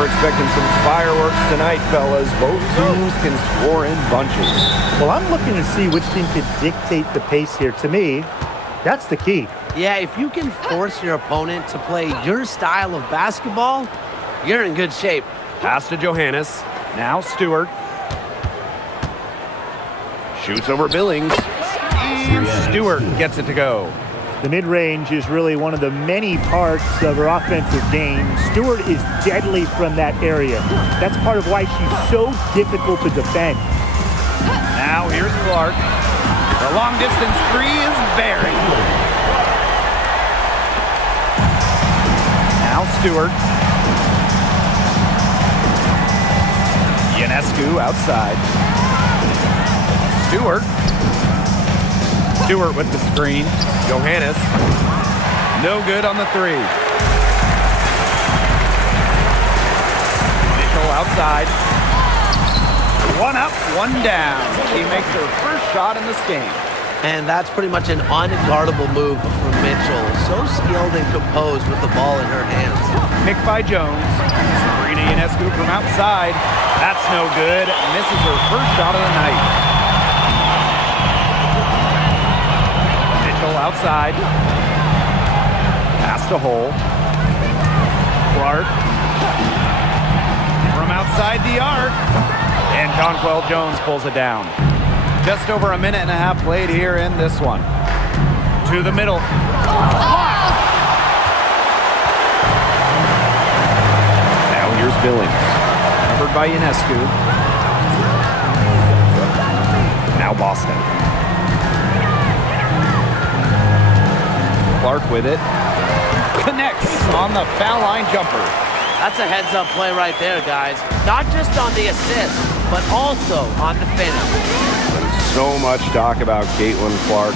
We're expecting some fireworks tonight, fellas. Both teams can score in bunches. Well, I'm looking to see which team can dictate the pace here. To me, that's the key. Yeah, if you can force your opponent to play your style of basketball, you're in good shape. Pass to Johannes. Now Stewart. Shoots over Billings. And Stewart gets it to go. The mid-range is really one of the many parts of her offensive game. Stewart is deadly from that area. That's part of why she's so difficult to defend. Now here's Clark. The long-distance three is buried. Now Stewart. Ionescu outside. Stewart with the screen. Johannes. No good on the three. Mitchell outside. One up, one down. She makes her first shot in this game. And that's pretty much an unguardable move from Mitchell. So skilled and composed with the ball in her hands. Picked by Jones. Sabrina Ionescu from outside. That's no good. Misses her first shot of the night. Outside. Pass to Hole. Clark. From outside the arc. And Jonquel Jones pulls it down. Just over a minute and a half played here in this one. To the middle. Now here's Billings. Covered by Ionescu. Now Boston. Clark with it. Connects on the foul line jumper. That's a heads-up play right there, guys. Not just on the assist, but also on the finish. So much talk about Caitlin Clark.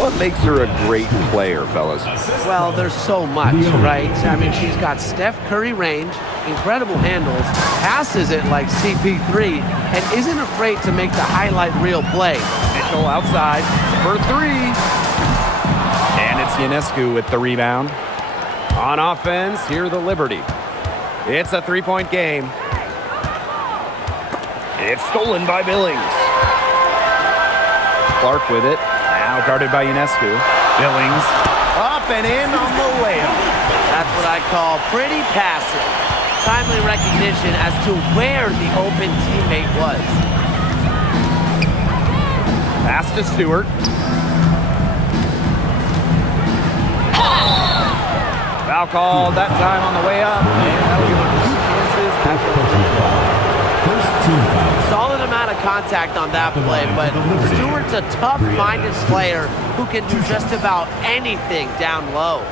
What makes her a great player, fellas? Well, there's so much, right? I mean, she's got Steph Curry range, incredible handles, passes it like CP3, and isn't afraid to make the highlight reel play. Mitchell outside for three. And it's Ionescu with the rebound. On offense, here the Liberty. It's a three-point game. It's stolen by Billings. Clark with it. Now guarded by Ionescu. Billings up and in on the layup. That's what I call pretty passive. Timely recognition as to where the open teammate was. Pass to Stewart. Foul called that time on the way up. And that'll give them 2 chances. Solid amount of contact on that play, but Stewart's a tough-minded player who can do just about anything down low.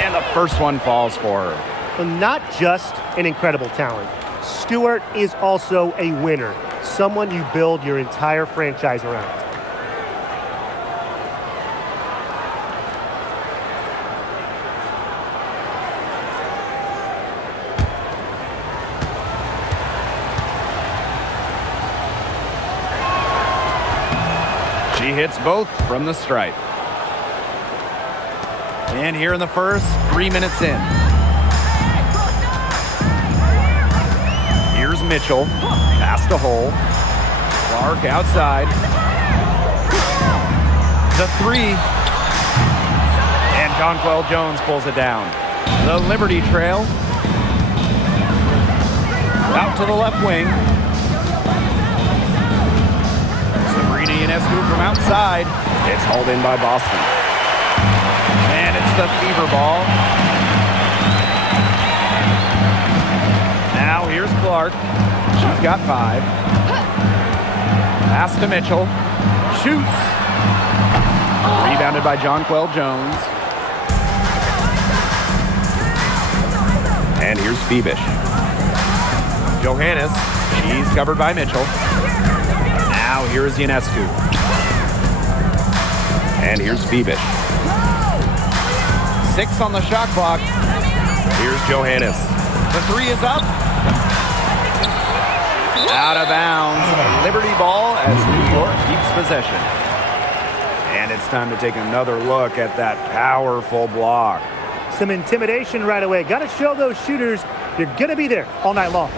And the first one falls for her. Well, not just an incredible talent. Stewart is also a winner, someone you build your entire franchise around. She hits both from the stripe. And here in the first, 3 minutes in. Here's Mitchell. Pass to Hole. Clark outside. The three. And Jonquel Jones pulls it down. The Liberty trail. Out to the left wing. Sabrina Ionescu from outside. It's hauled in by Boston. And it's the fever ball. Now here's Clark. She's got 5. Pass to Mitchell. Shoots. Rebounded by Jonquel Jones. And here's Phoebish. Johannes. She's covered by Mitchell. Now here's Ionescu. And here's Phoebish. 6 on the shot clock. Here's Johannes. The three is up. Out of bounds. Liberty ball as New York keeps possession. And it's time to take another look at that powerful block. Some intimidation right away. Got to show those shooters you're going to be there all night long.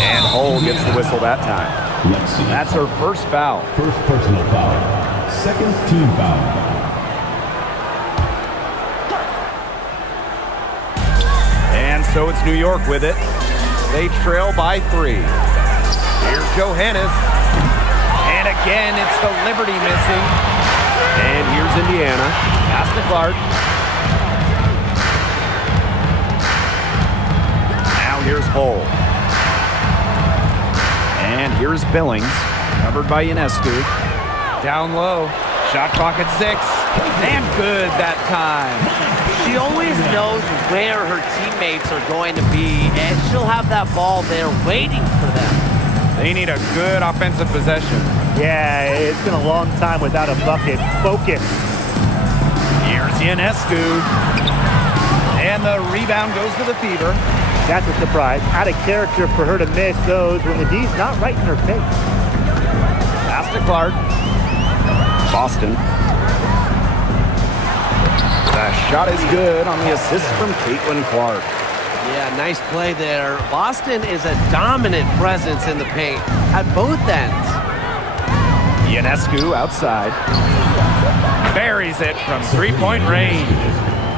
And Hull gets the whistle that time. That's her first foul. First personal foul. Second team foul. And so it's New York with it. They trail by 3. Here's Johannes. And again, it's the Liberty missing. And here's Indiana. Pass to Clark. Now here's Hull. And here's Billings, covered by Ionescu. Down low, shot clock at 6, and good that time. She always knows where her teammates are going to be, and she'll have that ball there waiting for them. They need a good offensive possession. Yeah, it's been a long time without a bucket. Focus. Here's Ionescu. And the rebound goes to the Fever. That's a surprise. Out of character for her to miss those when the D's not right in her face. Pass to Clark. Boston. The shot is good on the assist from Caitlin Clark. Yeah, nice play there. Boston is a dominant presence in the paint at both ends. Ionescu outside. Buries it from three-point range.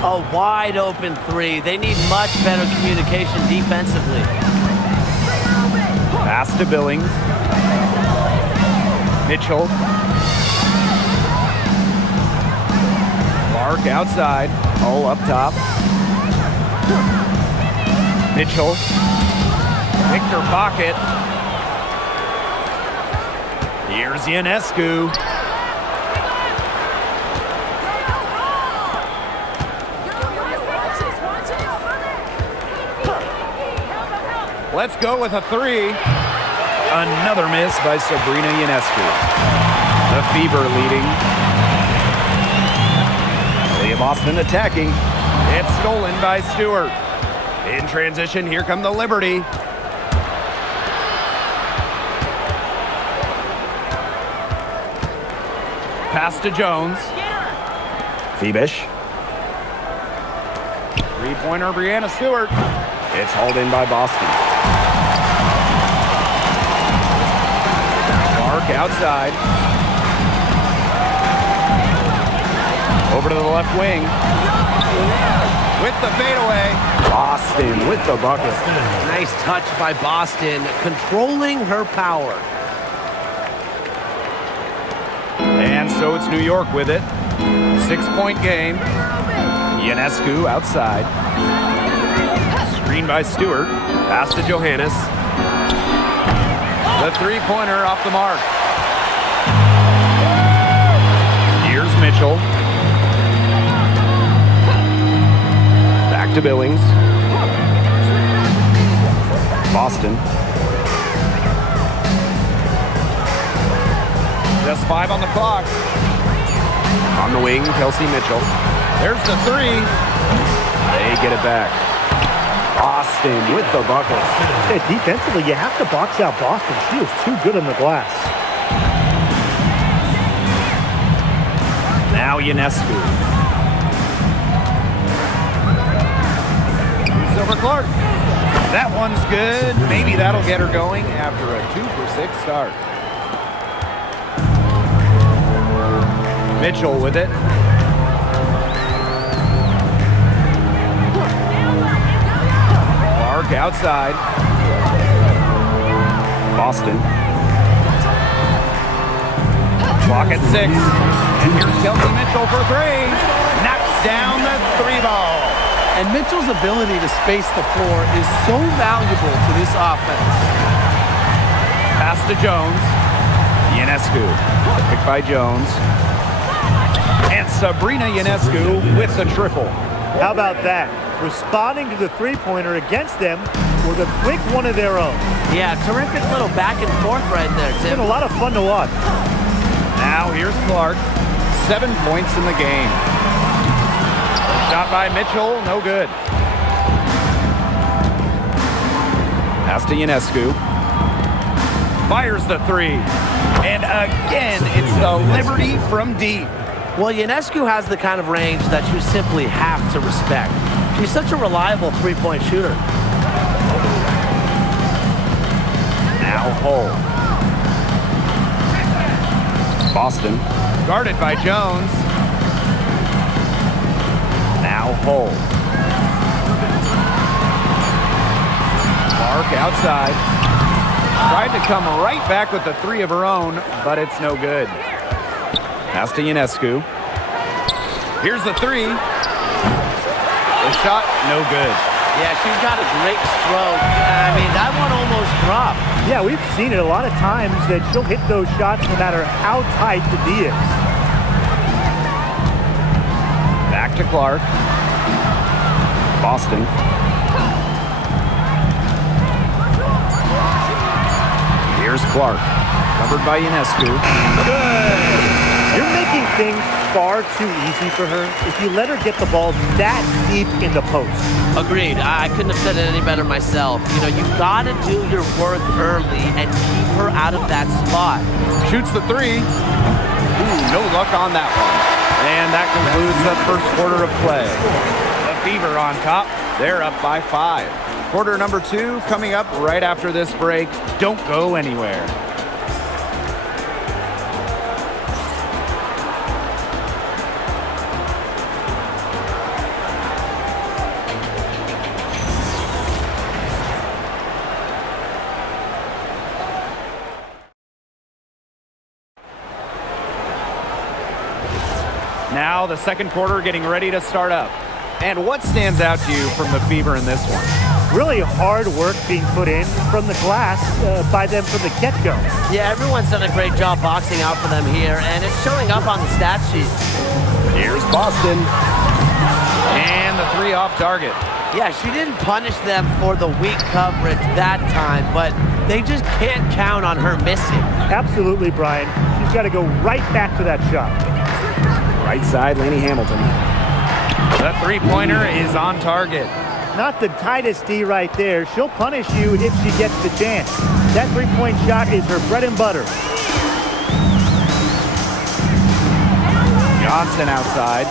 A wide open 3. They need much better communication defensively. Pass to Billings. Mitchell. Clark outside. Hull up top. Mitchell. Victor pocket. Here's Ionescu. Let's go with a 3. Another miss by Sabrina Ionescu. The Fever leading. William Austin attacking. It's stolen by Stewart. In transition, here come the Liberty. Pass to Jones. Phoebish. Three-pointer, Brianna Stewart. It's hauled in by Boston. Clark outside. Over to the left wing. With the fadeaway. Boston with the bucket. Nice touch by Boston, controlling her power. And so it's New York with it. 6-point game. Ionescu outside. Screen by Stewart. Pass to Johannes. The three-pointer off the mark. Here's Mitchell. Back to Billings. Boston. Just 5 on the clock. On the wing, Kelsey Mitchell. There's the 3. They get it back. Boston with the bucket. Yeah, defensively, you have to box out Boston. She is too good on the glass. Now Ionescu. Moves over Clark. That one's good. Maybe that'll get her going after a 2-for-6 start. Mitchell with it. Clark outside. Boston. Clock at 6. And here's Kelsey Mitchell for 3. Knocks down the 3 ball. And Mitchell's ability to space the floor is so valuable to this offense. Pass to Jones. Ionescu. Picked by Jones. And Sabrina Ionescu with the triple. How about that? Responding to the three-pointer against them with a quick one of their own. Yeah, terrific little back and forth right there, It's Tim. been a lot of fun to watch. Now here's Clark. 7 points in the game. Shot by Mitchell, no good. Pass to Ionescu. Fires the three. And again, it's the Liberty from deep. Well, Ionescu has the kind of range that you simply have to respect. She's such a reliable three-point shooter. Now Hull. Boston. Guarded by Jones. Now Hull. Clark outside. Tried to come right back with the three of her own, but it's no good. Pass to Ionescu. Here's the three. The shot, no good. Yeah, she's got a great stroke. I mean, that one almost dropped. Yeah, we've seen it a lot of times that she'll hit those shots no matter how tight the D is. Back to Clark. Boston. Here's Clark. Covered by Ionescu. Good! You're making things far too easy for her if you let her get the ball that deep in the post. Agreed. I couldn't have said it any better myself. You know, you got to do your work early and keep her out of that spot. Shoots the three. Ooh, no luck on that one. And that concludes the first quarter of play. The Fever on top. They're up by 5. Quarter number 2 coming up right after this break. Don't go anywhere. Now the second quarter getting ready to start up. And what stands out to you from the Fever in this one? Really hard work being put in from the glass by them from the get-go. Yeah, everyone's done a great job boxing out for them here, and it's showing up on the stat sheet. Here's Boston. And the three off target. Yeah, she didn't punish them for the weak coverage that time, but they just can't count on her missing. Absolutely, Brian. She's got to go right back to that shot. Right side, Laney Hamilton. The three-pointer is on target. Not the tightest D right there. She'll punish you if she gets the chance. That three-point shot is her bread and butter. Johnson outside.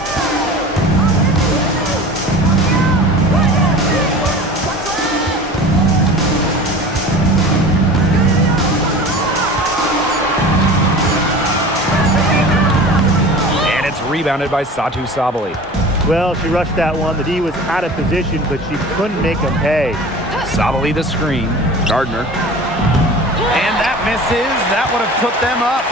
And it's rebounded by Satu Sabali. Well, she rushed that one. The D was out of position, but she couldn't make them pay. Sabali the screen. Gardner. And that misses. That would have put them up.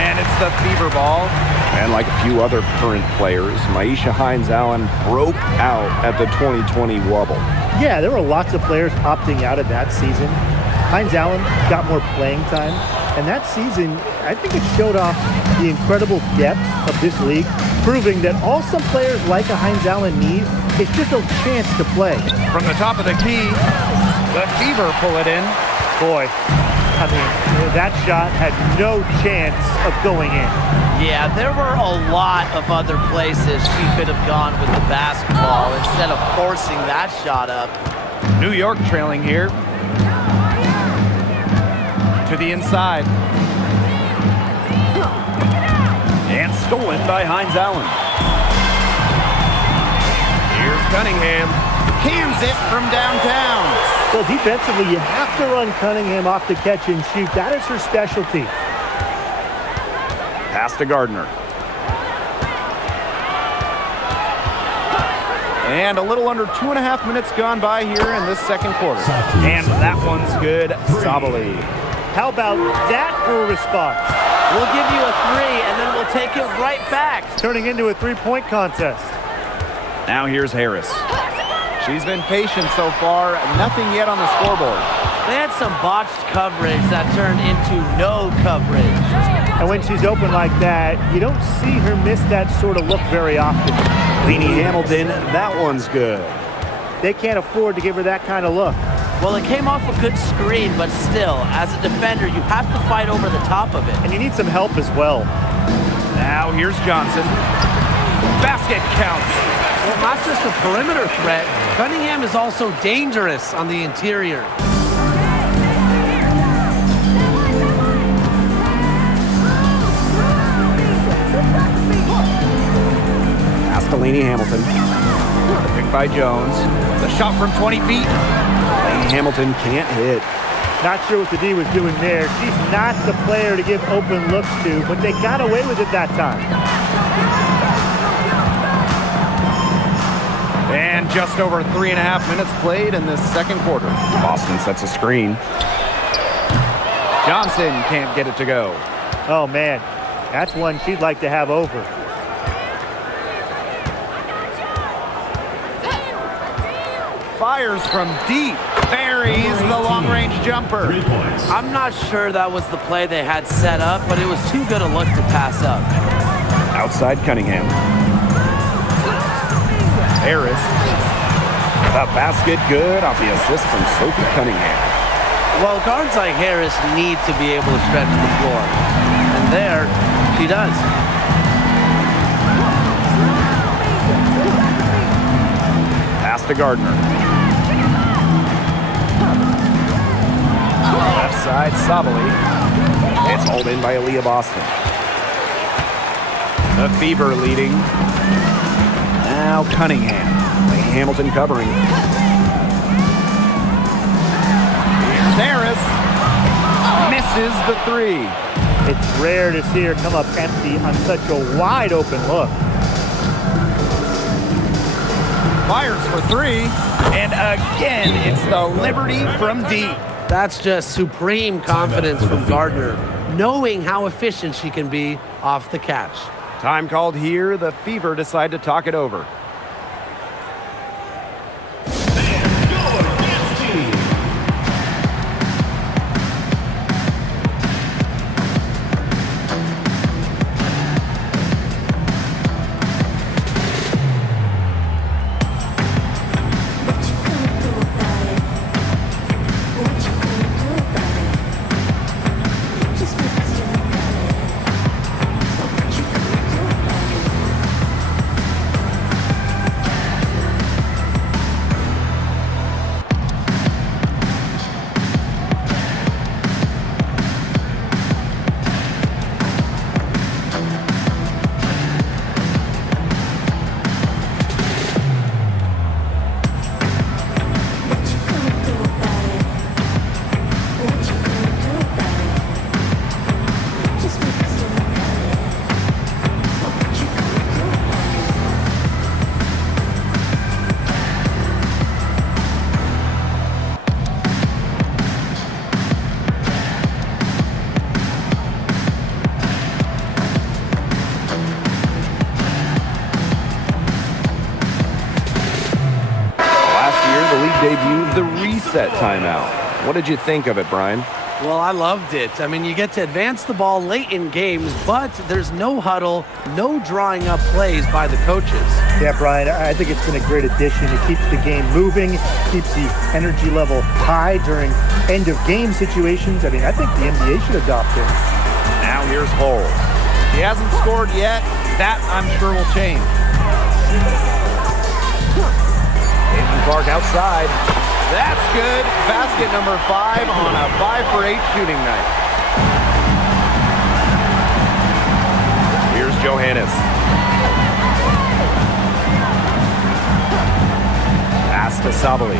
And it's the Fever ball. And like a few other current players, Maisha Hines-Allen broke out at the 2020 Wubble. Yeah, there were lots of players opting out of that season. Hines-Allen got more playing time. And that season, I think it showed off the incredible depth of this league, proving that all some players like a Hines-Allen need is just a chance to play. From the top of the key, the Fever pull it in. Boy, I mean, that shot had no chance of going in. Yeah, there were a lot of other places she could have gone with the basketball instead of forcing that shot up. New York trailing here. To the inside. And stolen by Hines-Allen. Here's Cunningham. Cams it from downtown. Well, defensively, you have to run Cunningham off the catch and shoot. That is her specialty. Pass to Gardner. And a little under 2.5 minutes gone by here in this second quarter. And that one's good. Sabali. How about that for a response? We'll give you a three, and then we'll take it right back. Turning into a three-point contest. Now here's Harris. She's been patient so far. Nothing yet on the scoreboard. They had some botched coverage that turned into no coverage. And when she's open like that, you don't see her miss that sort of look very often. Laney Hamilton, that one's good. They can't afford to give her that kind of look. Well, it came off a good screen, but still, as a defender, you have to fight over the top of it. And you need some help as well. Now here's Johnson. Basket counts. Well, not just a perimeter threat, Cunningham is also dangerous on the interior. Pass to Lainey Hamilton. Picked by Jones. The shot from 20 feet. Lainey Hamilton can't hit. Not sure what the D was doing there. She's not the player to give open looks to, but they got away with it that time. And just over 3.5 minutes played in this second quarter. Boston sets a screen. Johnson can't get it to go. Oh, man. That's one she'd like to have over. Fires from deep. Buries the long-range jumper. 3 points. I'm not sure that was the play they had set up, but it was too good a look to pass up. Outside Cunningham. Harris. The basket good off the assist from Sophie Cunningham. Well, guards like Harris need to be able to stretch the floor. And there, she does. Pass to Gardner. Left side, Sabali. It's hauled in by Aaliyah Boston. The Fever leading. Now Cunningham. Lainey Hamilton covering. Here's Harris. Misses the three. It's rare to see her come up empty on such a wide open look. Fires for three. And again, it's the Liberty from deep. That's just supreme confidence from Gardner, knowing how efficient she can be off the catch. Time called here. The Fever decide to talk it over. Debuted the reset timeout. What did you think of it, Brian? Well, I loved it. I mean, you get to advance the ball late in games, but there's no huddle, no drawing up plays by the coaches. Yeah, Brian, I think it's been a great addition. It keeps the game moving, keeps the energy level high during end-of-game situations. I mean, I think the NBA should adopt it. Now here's Hull. He hasn't scored yet. That, I'm sure, will change. Clark outside. That's good. Basket number 5 on a 5 for 8 shooting night. Here's Johannes. Pass to Sabali.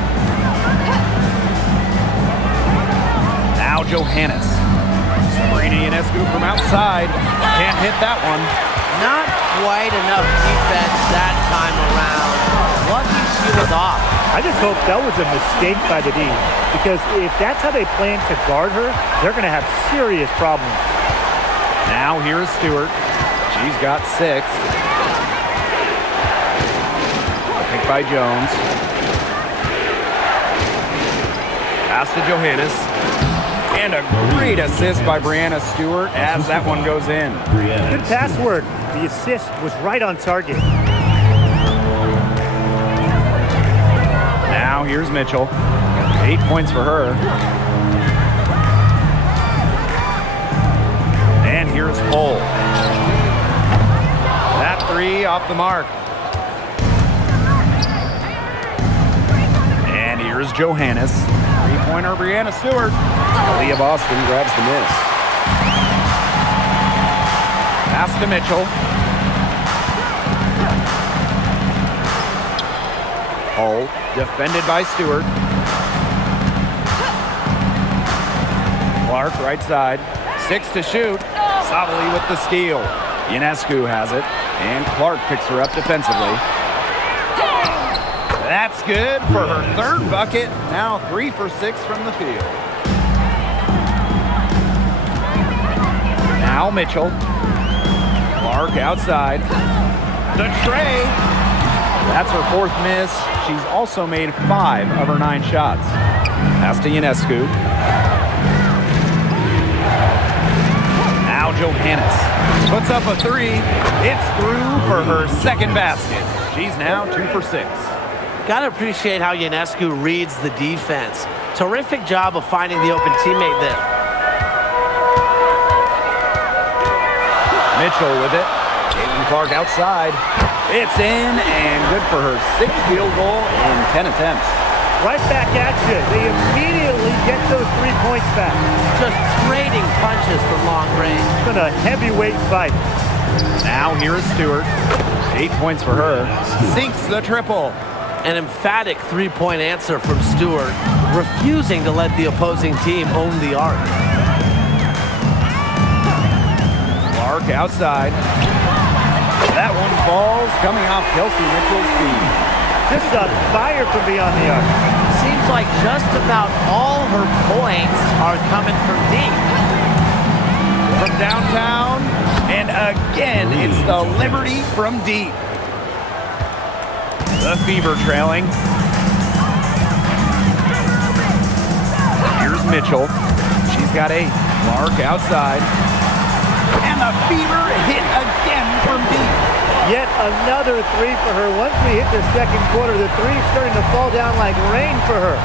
Now Johannes. Sabrina Ionescu from outside. Can't hit that one. Not quite enough defense that time around. Lucky she was off. I just hope that was a mistake by the D, because if that's how they plan to guard her, they're going to have serious problems. Now here's Stewart. She's got 6. Picked by Jones. Pass to Johannes. And a great assist by Brianna Stewart as that one goes in. Good pass work. The assist was right on target. Now here's Mitchell. 8 points for her. And here's Hull. three off the mark. And here's Johannes. Three-pointer, Brianna Stewart. Aaliyah Boston grabs the miss. Pass to Mitchell. Hull, defended by Stewart. Clark, right side. 6 to shoot. Savali with the steal. Ionescu has it, and Clark picks her up defensively. That's good for her third bucket. Now 3 for 6 from the field. Now Mitchell. Clark outside. The tray. That's her fourth miss. She's also made 5 of her 9 shots. Pass to Ionescu. Now Johannes puts up a 3. It's through for her second basket. She's now 2 for 6. Gotta appreciate how Ionescu reads the defense. Terrific job of finding the open teammate there. Mitchell with it. Caitlin Clark outside. It's in, and good for her 6th field goal in 10 attempts. Right back at you. They immediately get those 3 points back. Just trading punches from long range. It's been a heavyweight fight. Now here is Stewart. 8 points for her. Sinks the triple. An emphatic three-point answer from Stewart, refusing to let the opposing team own the arc. Clark outside. That one falls, coming off Kelsey Mitchell's feet. Just on fire from beyond the arc. Seems like just about all her points are coming from deep. From downtown, and again, it's the Liberty from deep. The Fever trailing. Here's Mitchell. She's got 8. Clark outside. And the Fever hit again from deep. Yet another 3 for her. Once we hit the second quarter, the 3's starting to fall down like rain for her.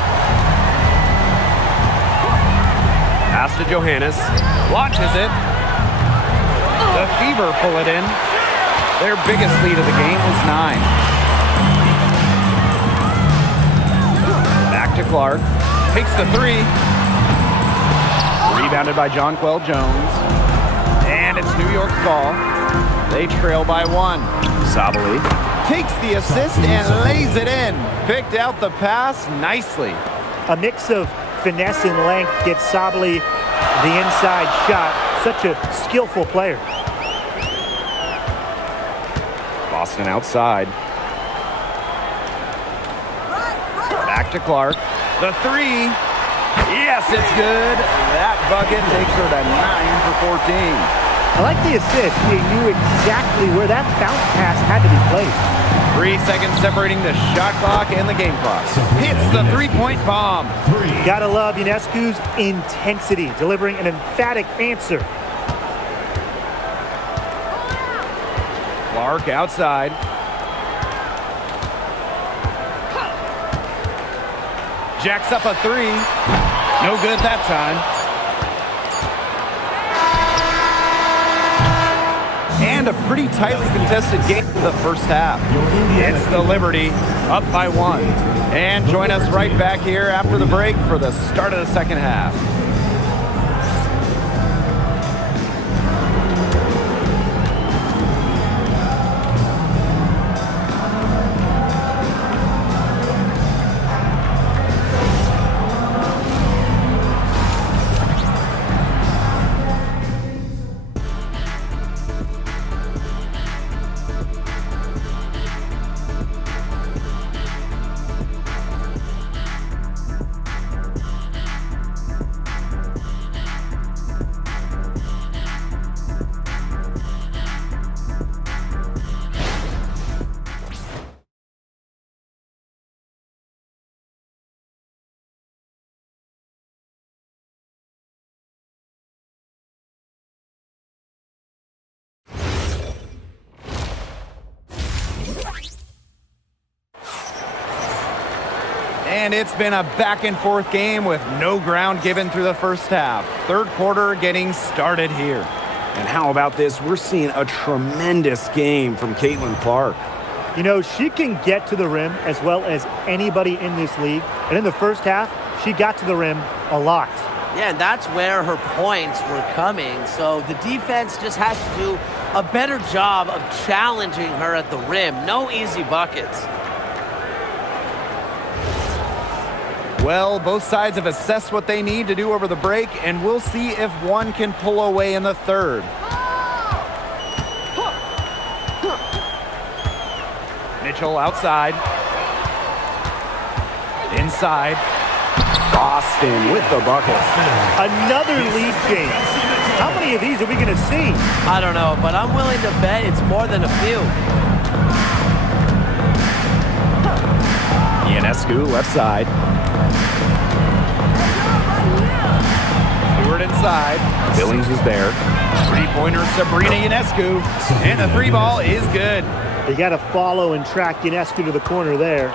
Pass to Johannes. Launches it. The Fever pull it in. Their biggest lead of the game was 9. Back to Clark. Takes the 3. Rebounded by Jonquel Jones. And it's New York's ball. They trail by 1. Savali takes the assist and lays it in. Picked out the pass nicely. A mix of finesse and length gets Savali the inside shot. Such a skillful player. Boston outside. Back to Clark. The 3. Yes, it's good. That bucket takes her to 9 for 14. I like the assist. He knew exactly where that bounce pass had to be placed. 3 seconds separating the shot clock and the game clock. Hits the 3-point bomb. Gotta love Ionescu's intensity, delivering an emphatic answer. Clark outside. Jacks up a 3. No good that time. And a pretty tightly contested game in the first half. It's the Liberty up by 1. And join us right back here after the break for the start of the second half. And it's been a back and forth game with no ground given through the first half. Third quarter getting started here. And how about this? We're seeing a tremendous game from Caitlin Clark. You know, she can get to the rim as well as anybody in this league. And in the first half, she got to the rim a lot. Yeah, and that's where her points were coming. So the defense just has to do a better job of challenging her at the rim. No easy buckets. Well, both sides have assessed what they need to do over the break, and we'll see if one can pull away in the third. Mitchell outside. Inside. Boston with the bucket. Another lead change. How many of these are we going to see? I don't know, but I'm willing to bet it's more than a few. Ionescu left side. Stewart inside. Billings is there. Three-pointer Sabrina Ionescu. And the three ball is good. You got to follow and track Ionescu to the corner there.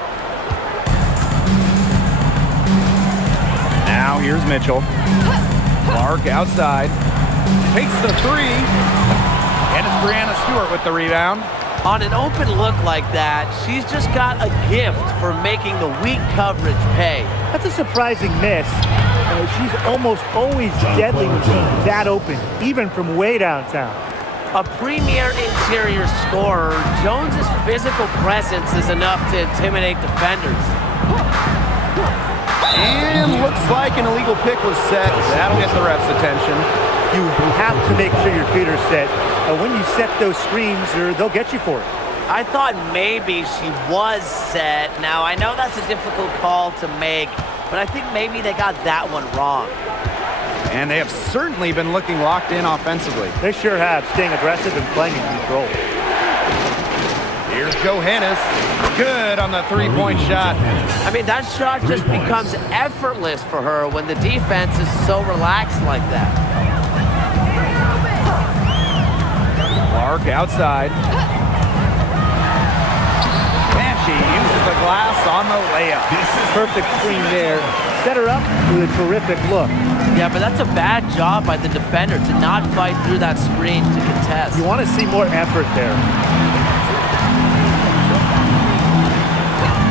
Now here's Mitchell. Clark outside. Takes the three. And it's Brianna Stewart with the rebound. On an open look like that, she's just got a gift for making the weak coverage pay. That's a surprising miss. She's almost always deadly when she's that open, even from way downtown. A premier interior scorer, Jones's physical presence is enough to intimidate defenders. And looks like an illegal pick was set. That'll get the ref's attention. You have to make sure your feet are set. When you set those screens, they'll get you for it. I thought maybe she was set. Now, I know that's a difficult call to make, but I think maybe they got that one wrong. And they have certainly been looking locked in offensively. They sure have, staying aggressive and playing in control. Here's Johannes. Good on the three-point shot. I mean, that shot just becomes effortless for her when the defense is so relaxed like that. Clark outside. And she uses the glass on the layup. Perfect screen there. Set her up with a terrific look. Yeah, but that's a bad job by the defender to not fight through that screen to contest. You want to see more effort there.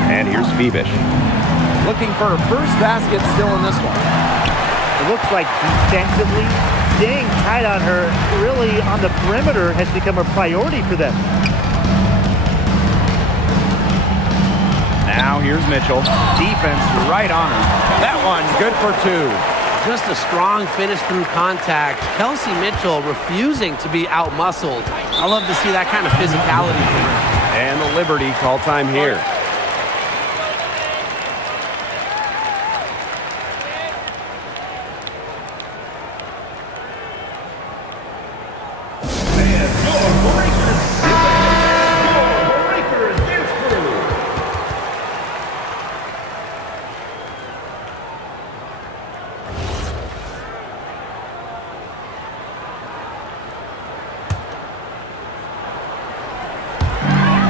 And here's Phoebish. Looking for her first basket still in this one. It looks like defensively, staying tight on her, really on the perimeter, has become a priority for them. Now here's Mitchell. Defense right on her. That one good for two. Just a strong finish through contact. Kelsey Mitchell refusing to be out-muscled. I love to see that kind of physicality from her. And the Liberty call time here.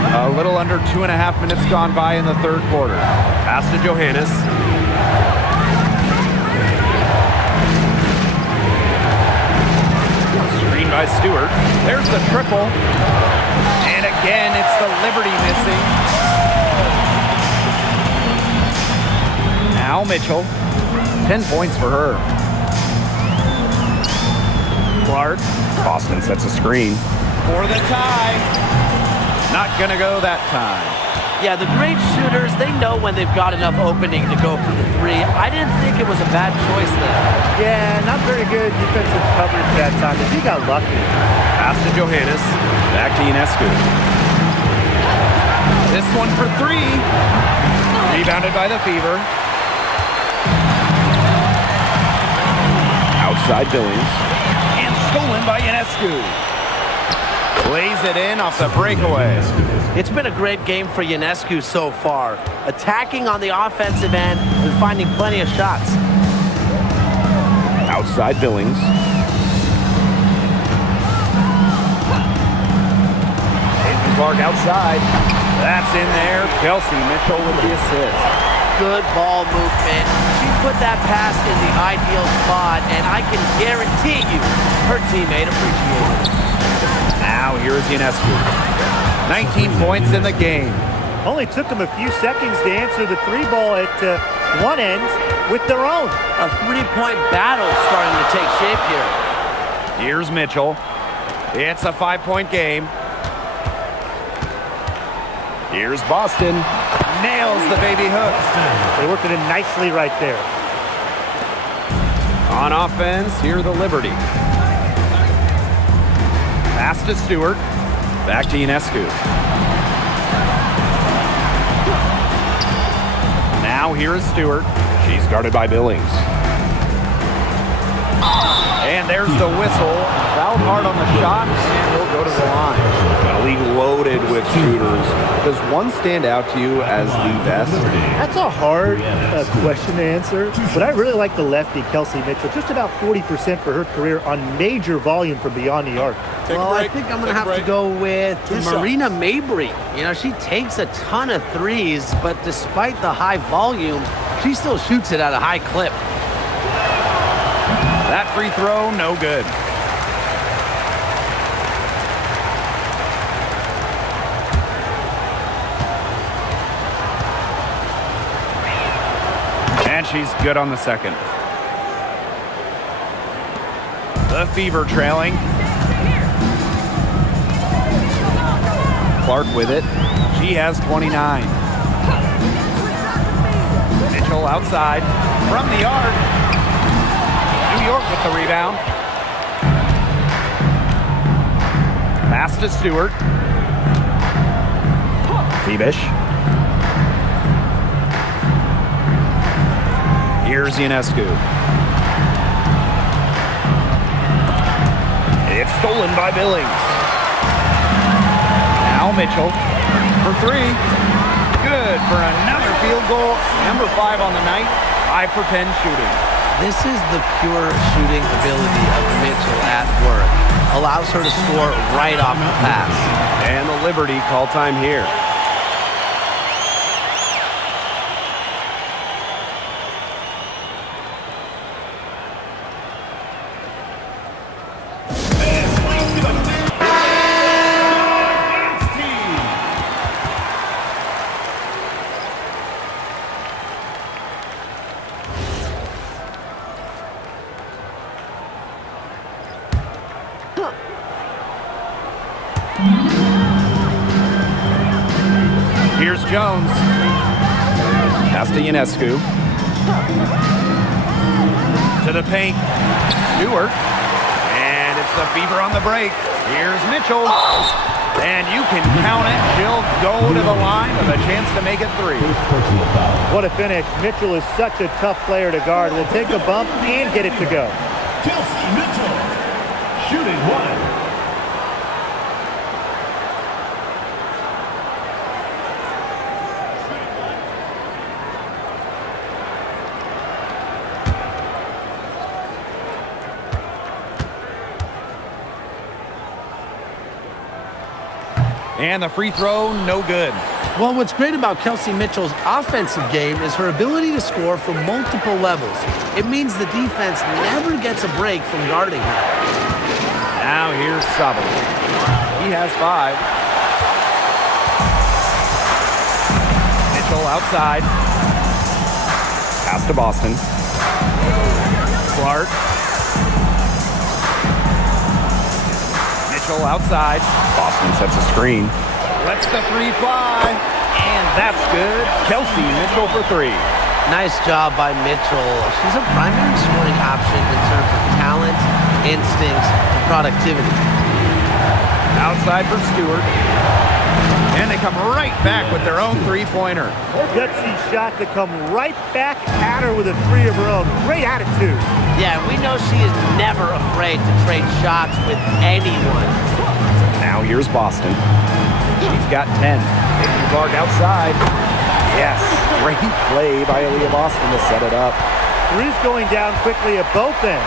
A little under 2.5 minutes gone by in the third quarter. Pass to Johannes. Screen by Stewart. There's the triple. And again, it's the Liberty missing. Now Mitchell. 10 points for her. Clark. Boston sets a screen. For the tie. Not gonna go that time. Yeah, the great shooters, they know when they've got enough opening to go for the three. I didn't think it was a bad choice there. Yeah, not very good defensive coverage that time, but he got lucky. Pass to Johannes. Back to Ionescu. This one for three. Rebounded by the Fever. Outside Billings. And stolen by Ionescu. Lays it in off the breakaway. It's been a great game for Ionescu so far. Attacking on the offensive end and finding plenty of shots. Outside Billings. Caitlin Clark outside. That's in there. Kelsey Mitchell with the assist. good ball movement. She put that pass in the ideal spot, and I can guarantee you her teammate appreciated it. Now here's Ionescu. 19 points in the game. Only took them a few seconds to answer the three ball at one end with their own. A three-point battle starting to take shape here. Here's Mitchell. It's a 5-point game. Here's Boston. Nails the baby hook. They worked it in nicely right there. On offense, here the Liberty. Pass to Stewart. Back to Ionescu. Now here is Stewart. She's guarded by Billings. And there's the whistle. Fouled hard on the shot, and he'll go to the line. A league loaded with shooters. Does one stand out to you as the best? That's a hard question to answer, but I really like the lefty, Kelsey Mitchell. Just about 40% for her career on major volume from beyond the arc. Well, I think I'm going to have to go with Marina Mabry. You know, she takes a ton of threes, but despite the high volume, she still shoots it at a high clip. That free throw, no good. And she's good on the second. The Fever trailing. Clark with it. She has 29. Mitchell outside from the arc. New York with the rebound. Pass to Stewart. Febish. Here's Ionescu. It's stolen by Billings. Now Mitchell for three. Good for another field goal. Number 5 on the night. 5 for 10 shooting. This is the pure shooting ability of Mitchell at work. Allows her to score right off the pass. And the Liberty call time here. Here's Jones. Pass to Ionescu. To the paint. Stewart. And it's the Fever on the break. Here's Mitchell. And you can count it. She'll go to the line with a chance to make it 3. What a finish. Mitchell is such a tough player to guard. Will take a bump and get it to go. Kelsey Mitchell, shooting 1. And the free throw, no good. Well, what's great about Kelsey Mitchell's offensive game is her ability to score from multiple levels. It means the defense never gets a break from guarding her. Now here's Sabo. He has 5. Mitchell outside. Pass to Boston. Clark. Mitchell outside. Boston sets a screen. Lets the 3 fly. And that's good. Kelsey Mitchell for 3. Nice job by Mitchell. She's a primary scoring option in terms of talent, instincts, and productivity. Outside for Stewart. And they come right back with their own 3-pointer. Gutsy shot to come right back at her with a 3 of her own. Great attitude. Yeah, we know she is never afraid to trade shots with anyone. Now here's Boston. She's got 10. Taking Clark outside. Yes, great play by Aaliyah Boston to set it up. 3's going down quickly at both ends.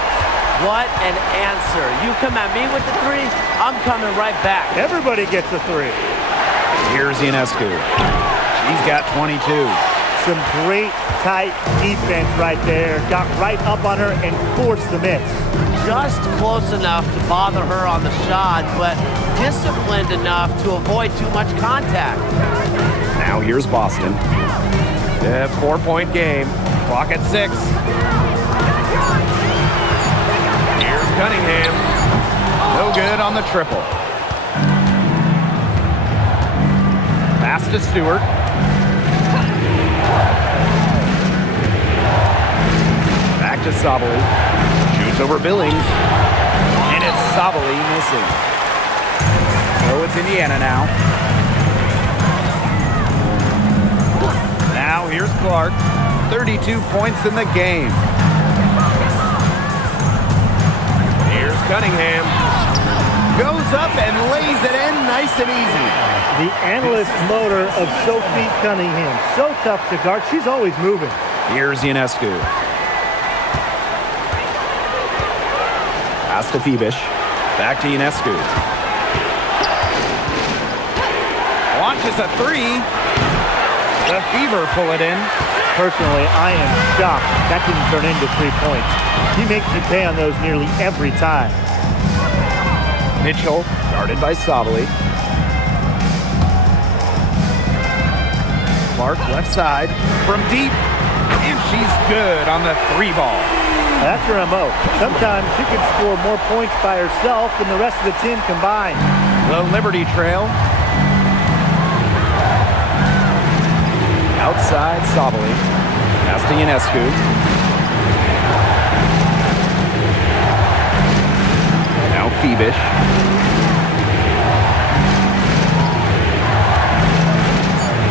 What an answer. You come at me with the 3, I'm coming right back. Everybody gets a 3. Here's Ionescu. She's got 22. Some great tight defense right there. Got right up on her and forced the miss. Just close enough to bother her on the shot, but disciplined enough to avoid too much contact. Now here's Boston. Yeah, 4-point game. Clock at 6. Here's Cunningham. No good on the triple. Pass to Stewart. Back to Sabali. Shoots over Billings. And it's Sabali missing. So it's Indiana now. Now here's Clark. 32 points in the game. Here's Cunningham. Goes up and lays it in nice and easy. The analyst motor of Sophie Cunningham. So tough to guard. She's always moving. Here's Ionescu. Pass to Phoebish. Back to Ionescu. Launches a 3. The Fever pull it in. Personally, I am shocked that didn't turn into 3 points. He makes you pay on those nearly every time. Mitchell, guarded by Sabali. Clark, left side, from deep, and she's good on the 3 ball. That's her MO. Sometimes she can score more points by herself than the rest of the team combined. The Liberty trail. Outside Sabali. Pass to Ionescu. Now Phoebish.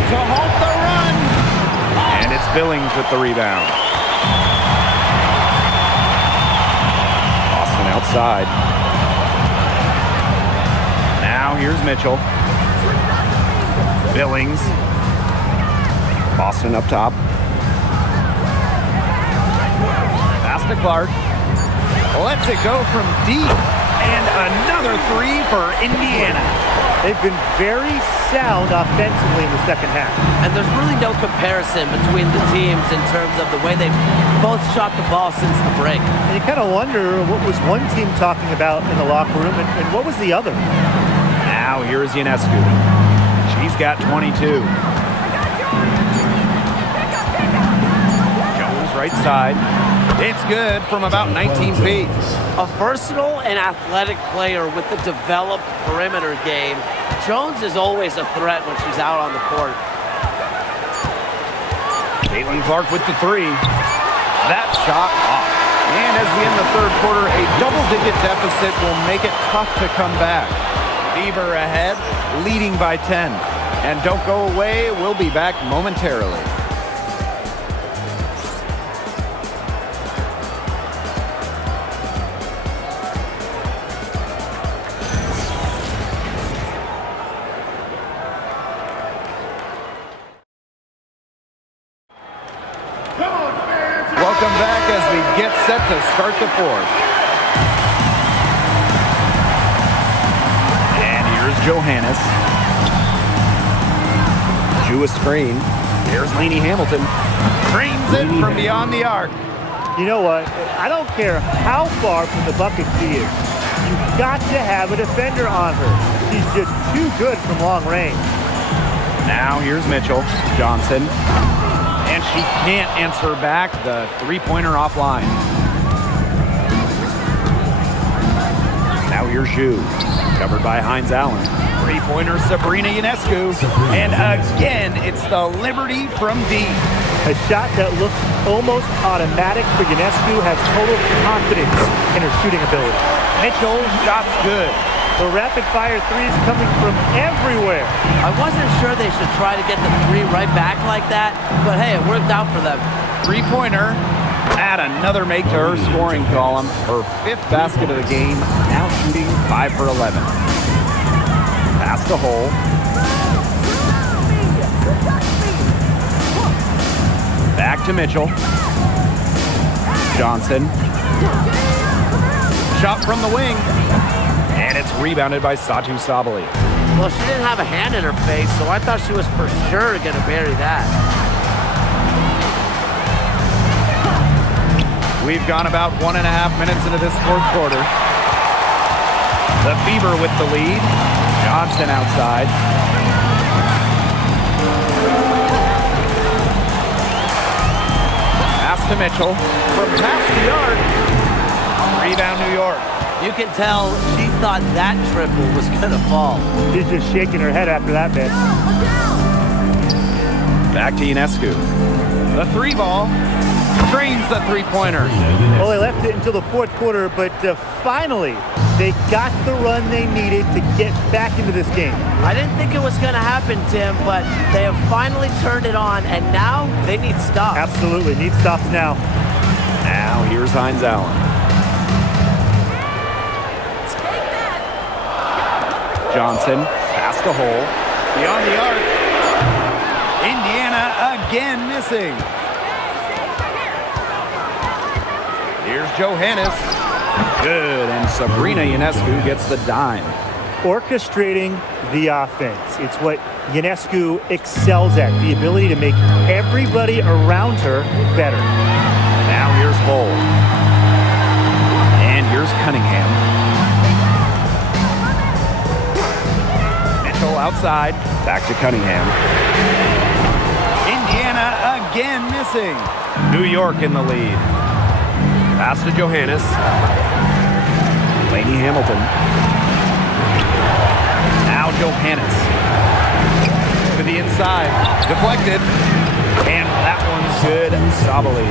To halt the run. And it's Billings with the rebound. Boston outside. Now here's Mitchell. Billings. Boston up top. Pass to Clark. Lets it go from deep. And another 3 for Indiana. They've been very sound offensively in the second half. And there's really no comparison between the teams in terms of the way they've both shot the ball since the break. And you kind of wonder what was one team talking about in the locker room and what was the other. Now here's Ionescu. She's got 22. Jones right side. It's good from about 19 feet. A versatile and athletic player with a developed perimeter game. Jones is always a threat when she's out on the court. Caitlin Clark with the 3. That shot off. And as we end the third quarter, a double-digit deficit will make it tough to come back. Fever ahead, leading by 10. And don't go away, we'll be back momentarily. Welcome back as we get set to start the fourth. And here's Johannes. Drew a screen. Here's Lainey Hamilton. Frames it from beyond the arc. You know what? I don't care how far from the bucket she is. You've got to have a defender on her. She's just too good from long range. Now here's Mitchell. Johnson. And she can't answer back the three-pointer offline. Now here's Zhu, covered by Hines Allen. Three-pointer Sabrina Ionescu. And again, it's the Liberty from deep. A shot that looks almost automatic for Ionescu has total confidence in her shooting ability. Mitchell, shot's good. The rapid-fire threes coming from everywhere. I wasn't sure they should try to get the 3 right back like that, but hey, it worked out for them. Three-pointer. Add another make to her scoring column. Her 5th basket of the game, now shooting 5 for 11. Pass the hole. Back to Mitchell. Johnson. Shot from the wing. And it's rebounded by Satu Sabali. Well, she didn't have a hand in her face, so I thought she was for sure going to bury that. We've gone about 1.5 minutes into this fourth quarter. The Fever with the lead. Johnson outside. Pass to Mitchell. From past the arc. Rebound New York. You can tell she thought that triple was going to fall. She's just shaking her head after that miss. Back to Ionescu. The three ball. Drains the three-pointer. Well, they left it until the fourth quarter, but finally, they got the run they needed to get back into this game. I didn't think it was going to happen, Tim, but they have finally turned it on, and now they need stops. Absolutely, need stops now. Now here's Hines Allen. Johnson, past the hole. Beyond the arc. Indiana again missing. Here's Johannes. Good, and Sabrina Ionescu gets the dime. Orchestrating the offense. It's what Ionescu excels at, the ability to make everybody around her better. Now here's Hull. And here's Cunningham. Mitchell outside. Back to Cunningham. Indiana again missing. New York in the lead. Pass to Johannes. Laney Hamilton. Now Johannes. To the inside. Deflected. And that one's good. Sabali.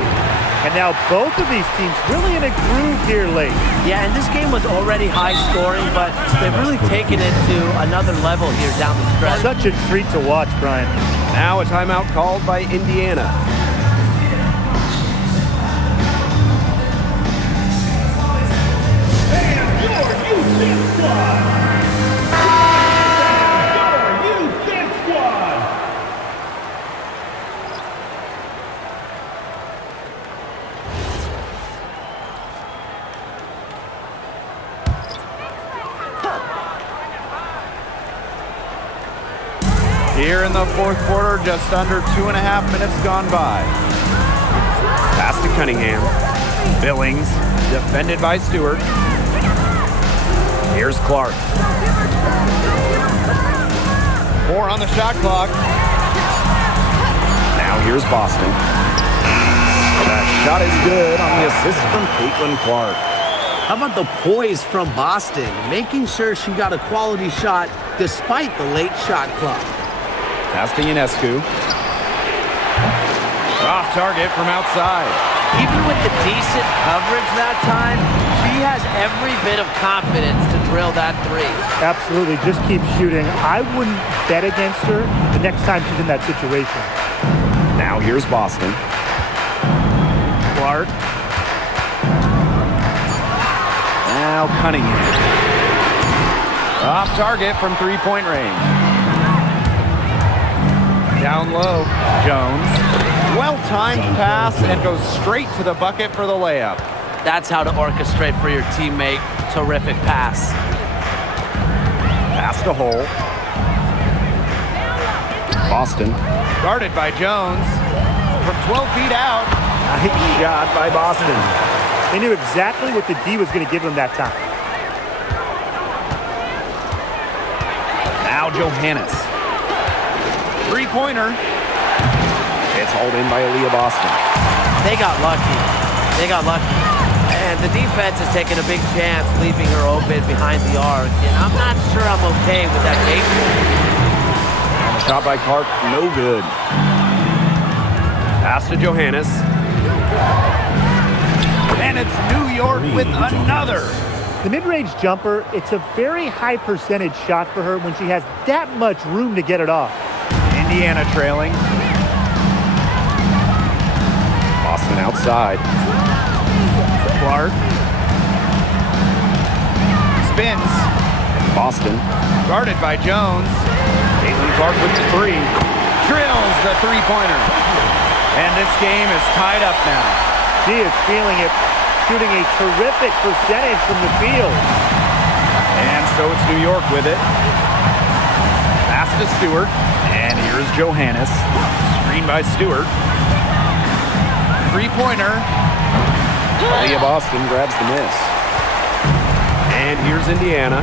And now both of these teams really in a groove here late. Yeah, and this game was already high scoring, but they've really taken it to another level here down the stretch. Such a treat to watch, Brian. Now a timeout called by Indiana. Here in the fourth quarter, just under 2.5 minutes gone by. Pass to Cunningham. Billings, defended by Stewart. Here's Clark. 4 on the shot clock. Now here's Boston. That shot is good on the assist from Caitlin Clark. How about the poise from Boston, making sure she got a quality shot despite the late shot clock. Pass to Ionescu. Off target from outside. Even with the decent coverage that time, she has every bit of confidence to drill that three. Absolutely, just keep shooting. I wouldn't bet against her the next time she's in that situation. Now here's Boston. Clark. Now Cunningham. Off target from three-point range. Down low, Jones. Well-timed pass and goes straight to the bucket for the layup. That's how to orchestrate for your teammate. Terrific pass. Pass to Hull. Boston. Guarded by Jones. From 12 feet out. Nice shot by Boston. They knew exactly what the D was going to give them that time. Now Johannes. Three-pointer. It's hauled in by Aaliyah Boston. They got lucky. They got lucky. And the defense is taking a big chance, leaving her open behind the arc. And I'm not sure I'm okay with that game. And the shot by Clark, no good. Pass to Johannes. And it's New York with another. The mid-range jumper, it's a very high percentage shot for her when she has that much room to get it off. Indiana trailing. Boston outside. Clark. Spins. Boston. Guarded by Jones. Caitlin Clark with the three. Drills the three-pointer. And this game is tied up now. She is feeling it, shooting a terrific percentage from the field. And so it's New York with it. Pass to Stewart. And here's Johannes. Screen by Stewart. Three-pointer. Aaliyah Boston grabs the miss. And here's Indiana.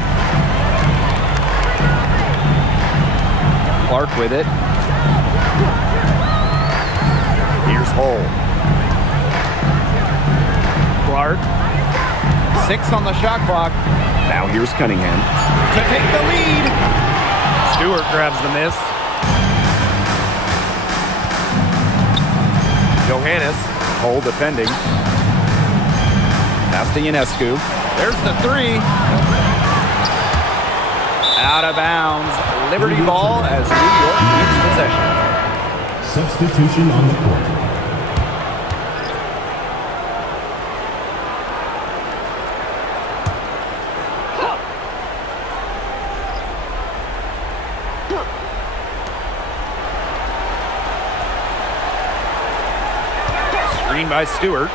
Clark with it. Here's Hull. Clark. 6 on the shot clock. Now here's Cunningham. To take the lead. Stewart grabs the miss. Johannes. Hull defending. Pass to Ionescu. There's the 3. Out of bounds. Liberty ball as New York keeps possession. Substitution on the court. Screen by Stewart.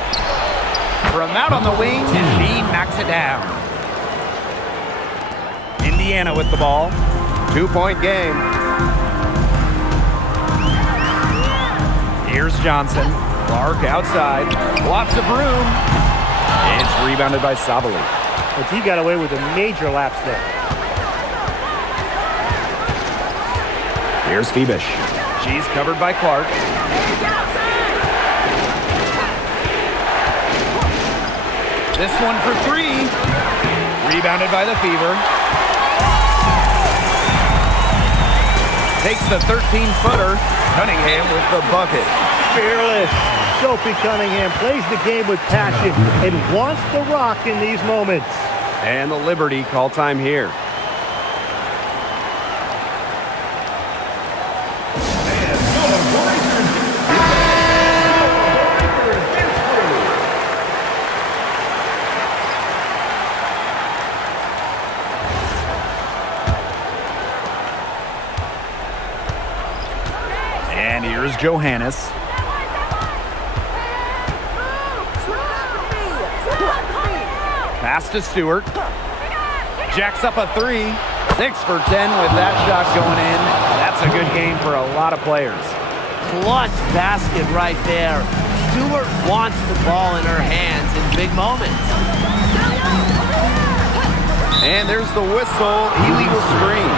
From out on the wing, she knocks it down. Indiana with the ball. 2-point game. Here's Johnson. Clark outside. Lots of room. It's rebounded by Sabali. But he got away with a major lapse there. Here's Phoebish. She's covered by Clark. This one for 3. Rebounded by the Fever. Takes the 13-footer. Cunningham with the bucket. Fearless. Sophie Cunningham plays the game with passion and wants the rock in these moments. And the Liberty call time here. And here's Johannes. Pass to Stewart. Jacks up a 3. 6 for 10 with that shot going in. That's a good game for a lot of players. Clutch basket right there. Stewart wants the ball in her hands in big moments. And there's the whistle. Illegal screen.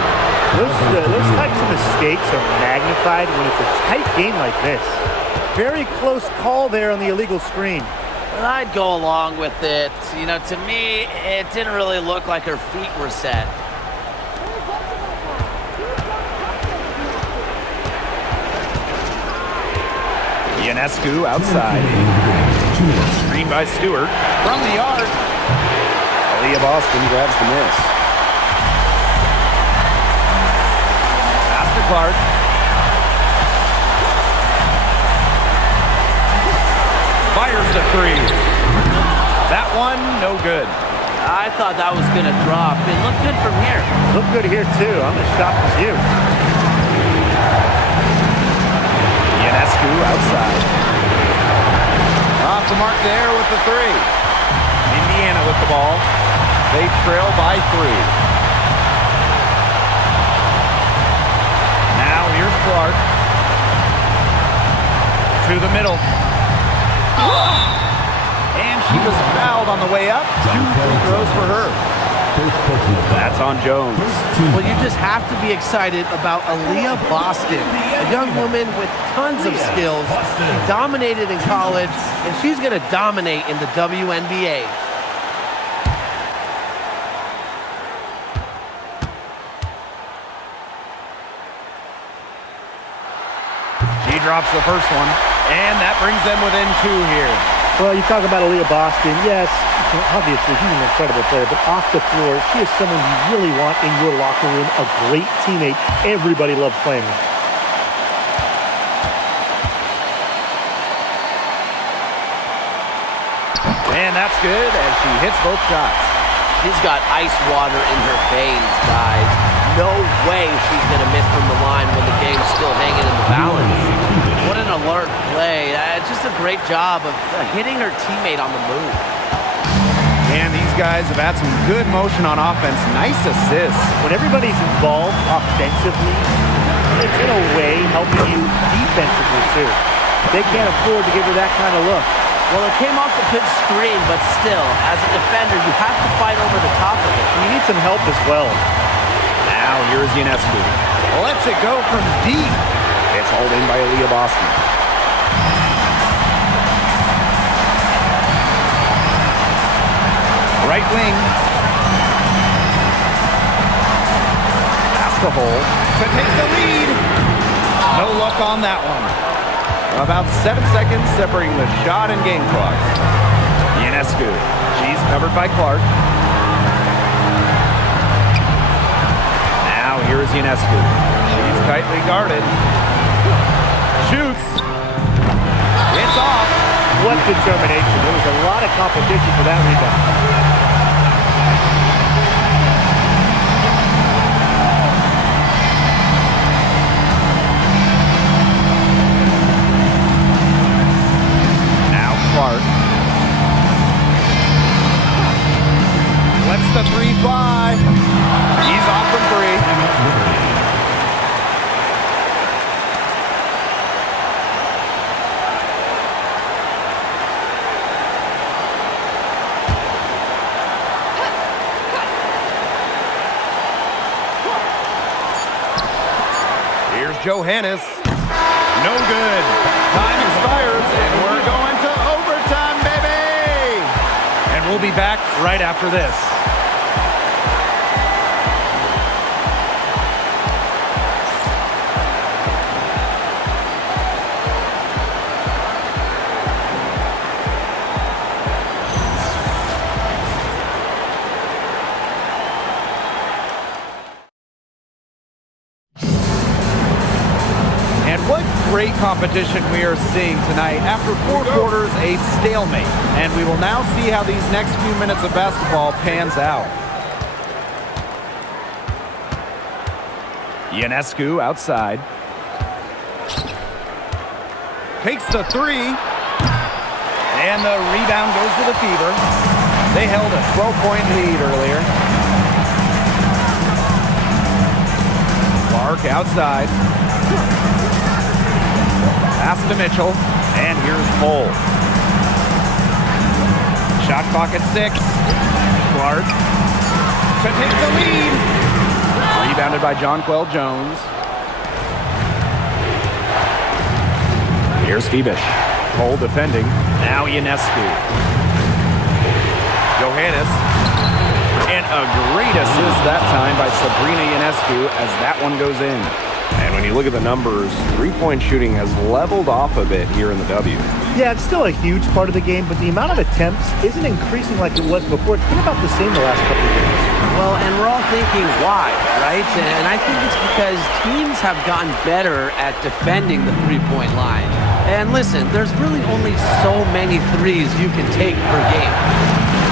Those types of mistakes are magnified when it's a tight game like this. Very close call there on the illegal screen. I'd go along with it. You know, to me, it didn't really look like her feet were set. Ionescu outside. Screen by Stewart. From the arc. Aaliyah Boston grabs the miss. Pass to Clark. Fires the 3. That one, no good. I thought that was going to drop. It looked good from here. Look good here, too. I'm as shocked as you. Ionescu outside. Off the mark there with the 3. Indiana with the ball. They trail by 3. Now here's Clark. To the middle. And she was fouled on the way up. 2 free throws for her. That's on Jones. Well, you just have to be excited about Aaliyah Boston, a young woman with tons of skills. She dominated in college, and she's going to dominate in the WNBA. She drops the first one, and that brings them within 2 here. Well, you talk about Aaliyah Boston. Yes, obviously she's an incredible player, but off the floor, she is someone you really want in your locker room, a great teammate. Everybody loves playing with. And that's good as she hits both shots. She's got ice water in her veins, guys. No way she's going to miss from the line when the game's still hanging in the balance. What an alert play. Just a great job of hitting her teammate on the move. And these guys have had some good motion on offense. Nice assists. When everybody's involved offensively, it's in a way helping you defensively too. They can't afford to give her that kind of look. Well, it came off a good screen, but still, as a defender, you have to fight over the top of it. You need some help as well. Now here's Ionescu. Lets it go from deep. It's hauled in by Aaliyah Boston. Right wing. Past the hole to take the lead. No luck on that one. About 7 seconds separating the shot and game clocks. Ionescu. She's covered by Clark. Now here's Ionescu. She's tightly guarded. Shoots. It's off. What determination. There was a lot of competition for that rebound. Clark. Lets the three fly. He's off from three. Here's Johannes. No good. Time expires, and we're going to overtime, baby! And we'll be back right after this. What great competition we are seeing tonight. After 4 quarters, a stalemate. And we will now see how these next few minutes of basketball pans out. Ionescu outside. Takes the three. And the rebound goes to the Fever. They held a 12-point lead earlier. Clark outside. Pass to Mitchell, and here's Cole. Shot clock at 6. Clark to take the lead. Rebounded by Jonquel Jones. Here's Febish. Cole defending. Now Ionescu. Johannes. And a great assist that time by Sabrina Ionescu as that one goes in. And when you look at the numbers, three-point shooting has leveled off a bit here in the W. Yeah, it's still a huge part of the game, but the amount of attempts isn't increasing like it was before. It's been about the same the last couple of years. Well, and we're all thinking why, right? And I think it's because teams have gotten better at defending the three-point line. And listen, there's really only so many threes you can take per game.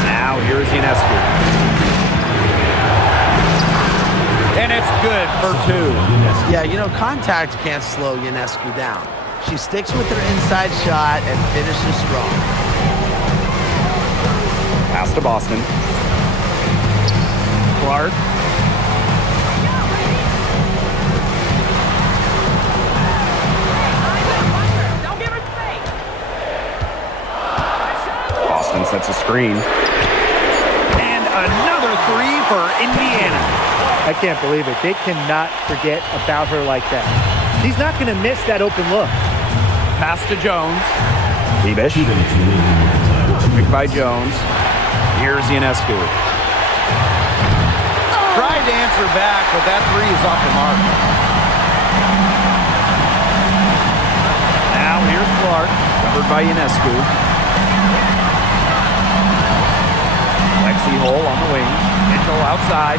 Now here's Ionescu. And it's good for 2. Yeah, you know, contact can't slow Ionescu down. She sticks with her inside shot and finishes strong. Pass to Boston. Clark. Boston sets a screen. And another three for Indiana. I can't believe it. They cannot forget about her like that. She's not going to miss that open look. Pass to Jones. Febish. Picked by Jones. Here's Ionescu. Tried to answer back, but that three is off the mark. Now here's Clark, covered by Ionescu. Lexi Hole on the wing. Mitchell outside.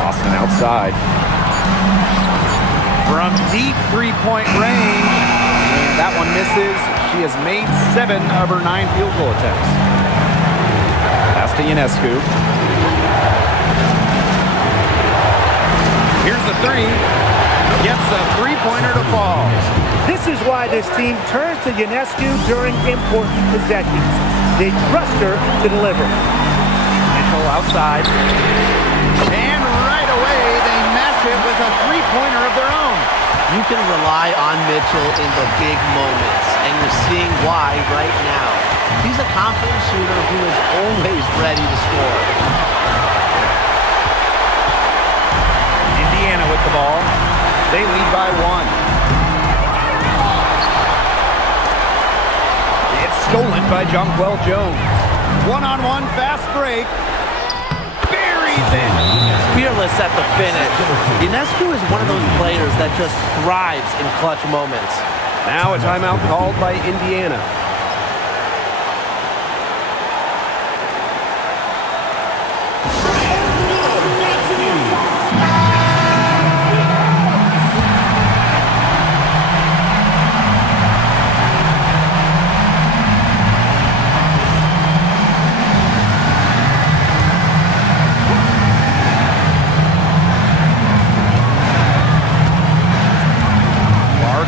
Boston outside. From deep three-point range. And that one misses. She has made 7 of her 9 field goal attempts. Pass to Ionescu. Here's the three. Gets a three-pointer to fall. This is why this team turns to Ionescu during important possessions. They trust her to deliver. Mitchell outside. And right away, they match it with a three-pointer of their own. You can rely on Mitchell in the big moments, and you're seeing why right now. He's a confident shooter who is always ready to score. Indiana with the ball. They lead by 1. It's stolen by Jonquel Jones. One-on-one fast break. Buries it. Fearless at the finish. Ionescu is one of those players that just thrives in clutch moments. Now a timeout called by Indiana.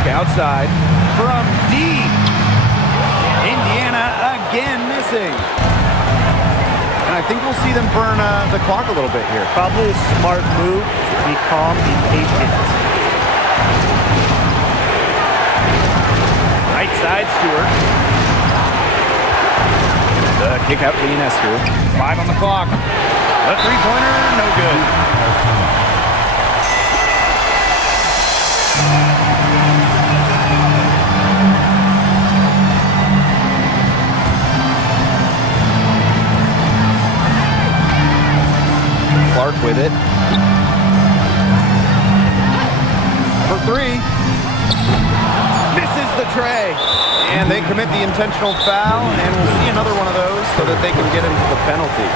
Outside from deep. Indiana again missing. And I think we'll see them burn the clock a little bit here. Probably a smart move. Be calm, be patient. Right side, Stewart. The kick out to Ionescu. 5 on the clock. The three-pointer, no good. Clark with it. For 3. Misses the tray. And they commit the intentional foul, and we'll see another one of those so that they can get into the penalty.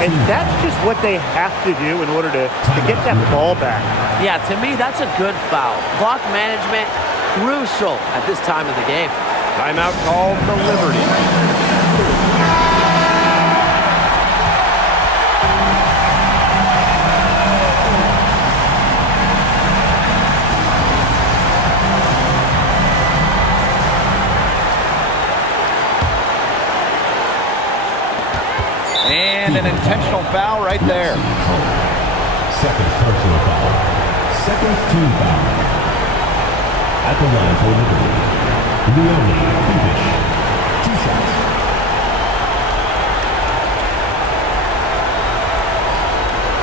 And that's just what they have to do in order to get that ball back. Yeah, to me, that's a good foul. Clock management, crucial at this time of the game. Timeout called the Liberty. And an intentional foul right there. Second personal foul. Second team foul. At the line for Liberty, WNBA 2 shots.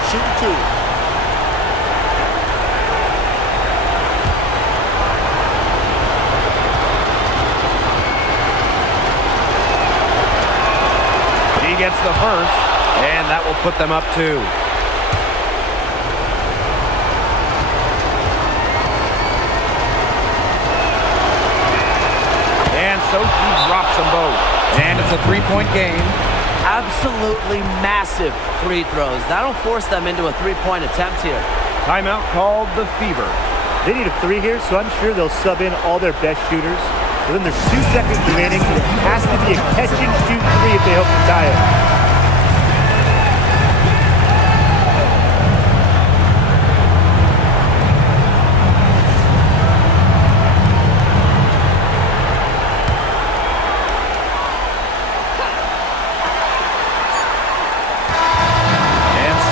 Shoot 2. Gets the first, and that will put them up 2. And so she drops them both. And it's a 3-point game. Absolutely massive free throws. That'll force them into a 3-point attempt here. Timeout called the Fever. They need a 3 here, so I'm sure they'll sub in all their best shooters. But then there's 2 seconds remaining. It has to be a catch-and-shoot 3 if they hope to tie it.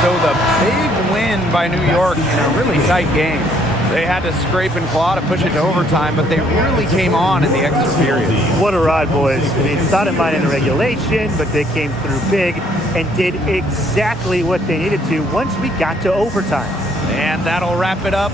So the big win by New York in a really tight game. They had to scrape and claw to push it to overtime, but they really came on in the extra period. What a ride, boys. I mean, thought it might end in regulation, but they came through big and did exactly what they needed to once we got to overtime. And that'll wrap it up